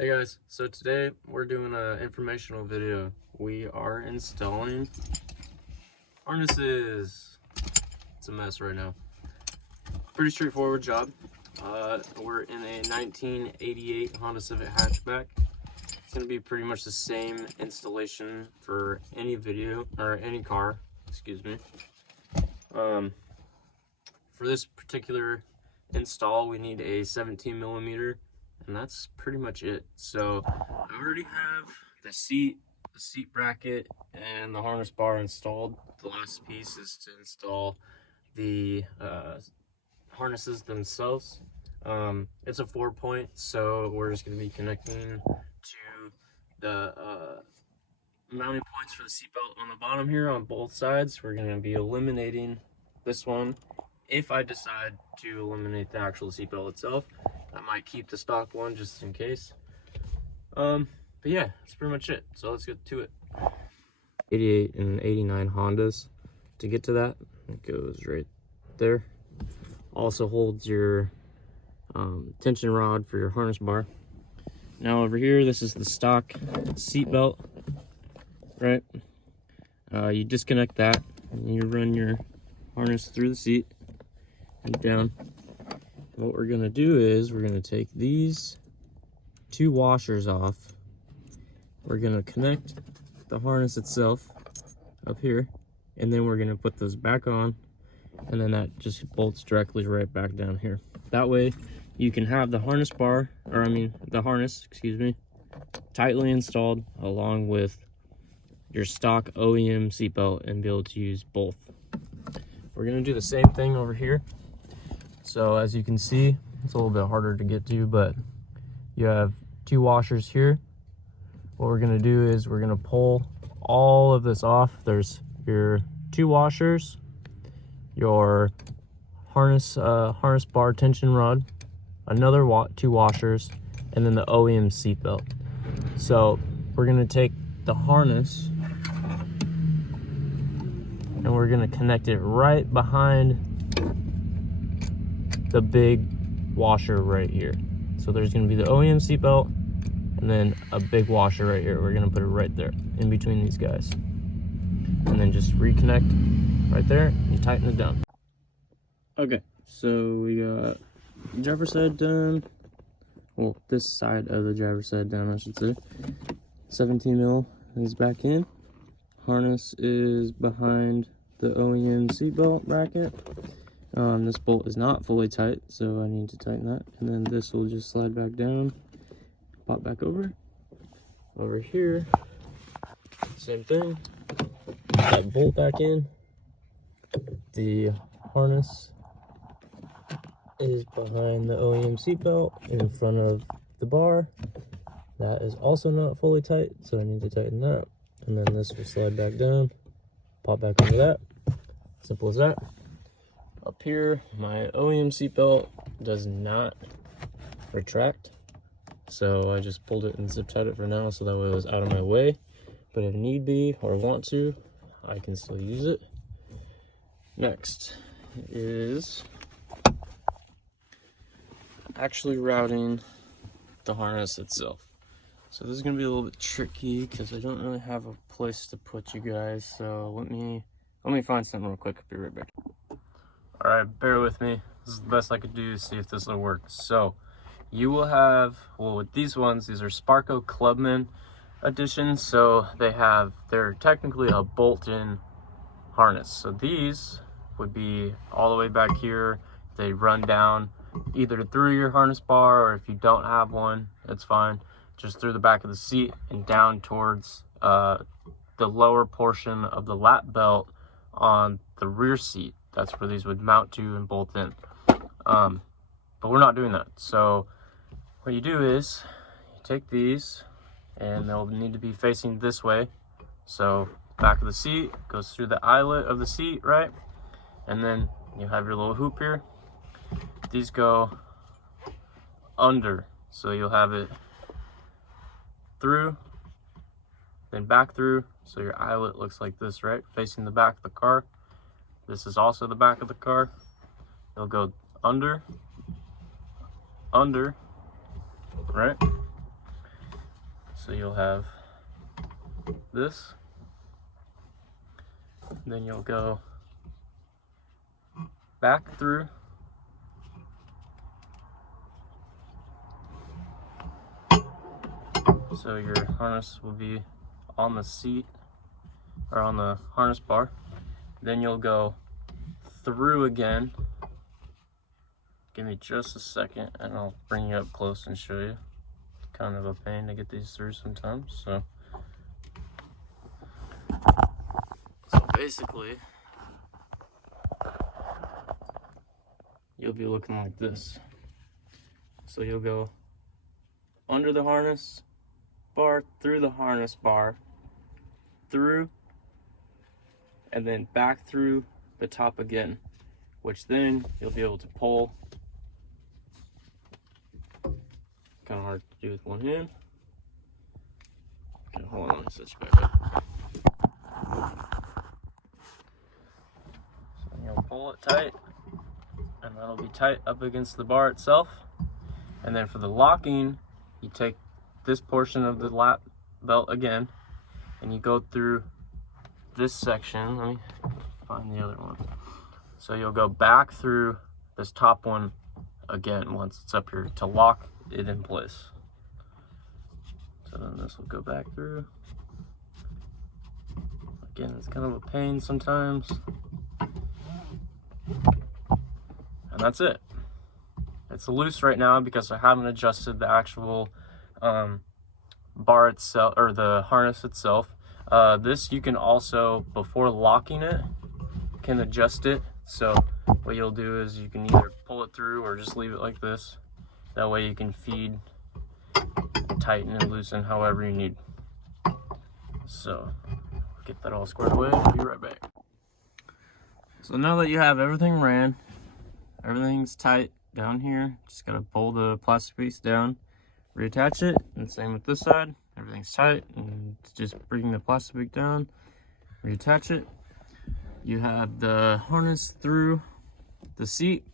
Hey guys, so today we're doing an informational video. We are installing harnesses. It's a mess right now. Pretty straightforward job. We're in a 1988 Honda Civic hatchback. It's going to be pretty much the same installation for any video or any car, excuse me. For this particular install, we need a 17 millimeter. And that's pretty much it. So I already have the seat bracket and the harness bar installed. The last piece is to install the harnesses themselves. It's a 4-point, so we're just going to be connecting to the mounting points for the seatbelt on the bottom here on both sides. We're going to be eliminating this one. If I decide to eliminate the actual seatbelt itself, I might keep the stock one just in case. But yeah, that's pretty much it. So let's get to it. 88 and 89 Hondas. To get to that, it goes right there. Also holds your tension rod for your harness bar. Now over here, this is the stock seatbelt, right? You disconnect that and you run your harness through the seat and down. What we're gonna do is we're gonna take these two washers off. We're gonna connect the harness itself up here, and then we're gonna put those back on, and then that just bolts directly right back down here. That way you can have the harness bar, or the harness, excuse me, tightly installed along with your stock OEM seatbelt and be able to use both. We're gonna do the same thing over here. So as you can see, it's a little bit harder to get to, but you have two washers here. What we're gonna do is we're gonna pull all of this off. There's your two washers, your harness bar tension rod, another two washers, and then the OEM seatbelt. So we're gonna take the harness and we're gonna connect it right behind the big washer right here. So there's going to be the OEM seatbelt and then a big washer right here. We're going to put it right there in between these guys, and then just reconnect right there and tighten it down. Okay, so we got driver's side done. Well, this side of the driver's side down, I should say. 17 mil is back in. Harness is behind the OEM seatbelt bracket. This bolt is not fully tight, so I need to tighten that. And then this will just slide back down, pop back over. Over here, same thing. That bolt back in. The harness is behind the OEM seatbelt in front of the bar. That is also not fully tight, so I need to tighten that. And then this will slide back down, pop back under that. Simple as that. Up here, my OEM seatbelt does not retract, so I just pulled it and zip tied it for now, so that way it was out of my way. But if need be or want to, I can still use it. Next is actually routing the harness itself. So this is gonna be a little bit tricky because I don't really have a place to put you guys. So let me find something real quick. I'll be right back. All right, bear with me. This is the best I could do to see if this will work. So you will have, well, with these ones, these are Sparco Clubman editions. So they're technically a bolt-in harness. So these would be all the way back here. They run down either through your harness bar, or if you don't have one, it's fine, just through the back of the seat and down towards the lower portion of the lap belt on the rear seat. That's where these would mount to and bolt in. But we're not doing that. So what you do is you take these, and they'll need to be facing this way. So back of the seat goes through the eyelet of the seat, right? And then you have your little hoop here. These go under. So you'll have it through, then back through. So your eyelet looks like this, right? Facing the back of the car. This is also the back of the car. It'll go under, right? So you'll have this, then you'll go back through, so your harness will be on the seat or on the harness bar. Then you'll go through again. Give me just a second and I'll bring you up close and show you. It's kind of a pain to get these through sometimes. So basically, you'll be looking like this. So you'll go under the harness bar, through the harness bar, through, and then back through the top again, which then you'll be able to pull. Kind of hard to do with one hand. Okay, hold on, let me switch back up. So you'll pull it tight, and that'll be tight up against the bar itself. And then for the locking, you take this portion of the lap belt again, and you go through this section. Let me find the other one. So you'll go back through this top one again once it's up here to lock it in place. So then this will go back through. Again, it's kind of a pain sometimes. And that's it. It's loose right now because I haven't adjusted the actual bar itself, or the harness itself. This you can also, before locking it, can adjust it. So what you'll do is you can either pull it through or just leave it like this. That way you can feed, tighten, and loosen however you need. So get that all squared away. I'll be right back. So now that you have everything ran, everything's tight down here, just gotta pull the plastic piece down, reattach it, and same with this side. Everything's tight, and just bring the plastic piece down, reattach it. You have the harness through the seat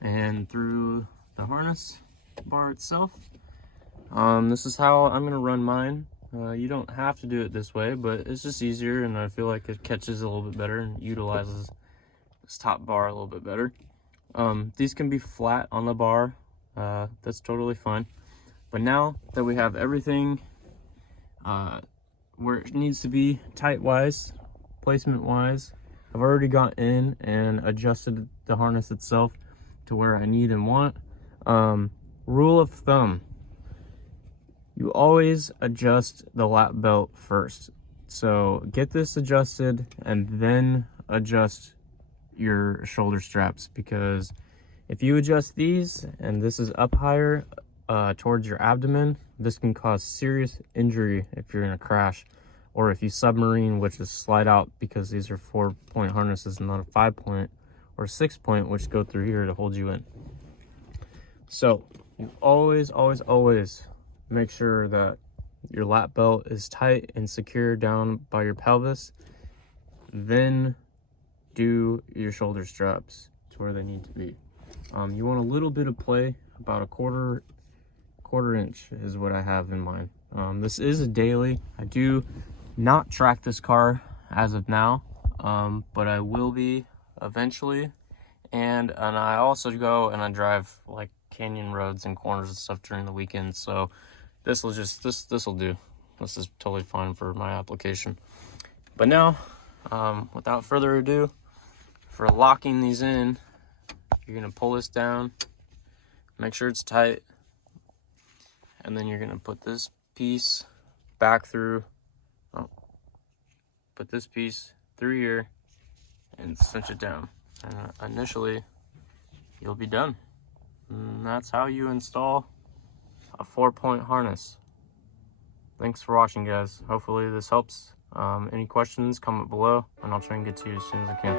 and through the harness bar itself. This is how I'm gonna run mine. You don't have to do it this way, but it's just easier, and I feel like it catches a little bit better and utilizes this top bar a little bit better. These can be flat on the bar. That's totally fine. But now that we have everything where it needs to be tight-wise, placement-wise, I've already gone in and adjusted the harness itself to where I need and want. Rule of thumb: you always adjust the lap belt first. So get this adjusted and then adjust your shoulder straps, because if you adjust these and this is up higher towards your abdomen, this can cause serious injury if you're in a crash, or if you submarine, which is slide out, because these are 4-point harnesses and not a 5-point or 6-point, which go through here to hold you in. So you always make sure that your lap belt is tight and secure down by your pelvis. Then do your shoulder straps to where they need to be. You want a little bit of play, about a quarter inch is what I have in mind. This is a daily. I do not track this car as of now, but I will be eventually. And I also go and I drive like canyon roads and corners and stuff during the weekend. So this will do. This is totally fine for my application. But now, without further ado, for locking these in, you're gonna pull this down, make sure it's tight, and then you're gonna put this piece back through, put this piece through here and cinch it down. And initially, you'll be done. And that's how you install a 4-point harness. Thanks for watching, guys. Hopefully this helps. Any questions, comment below, and I'll try and get to you as soon as I can.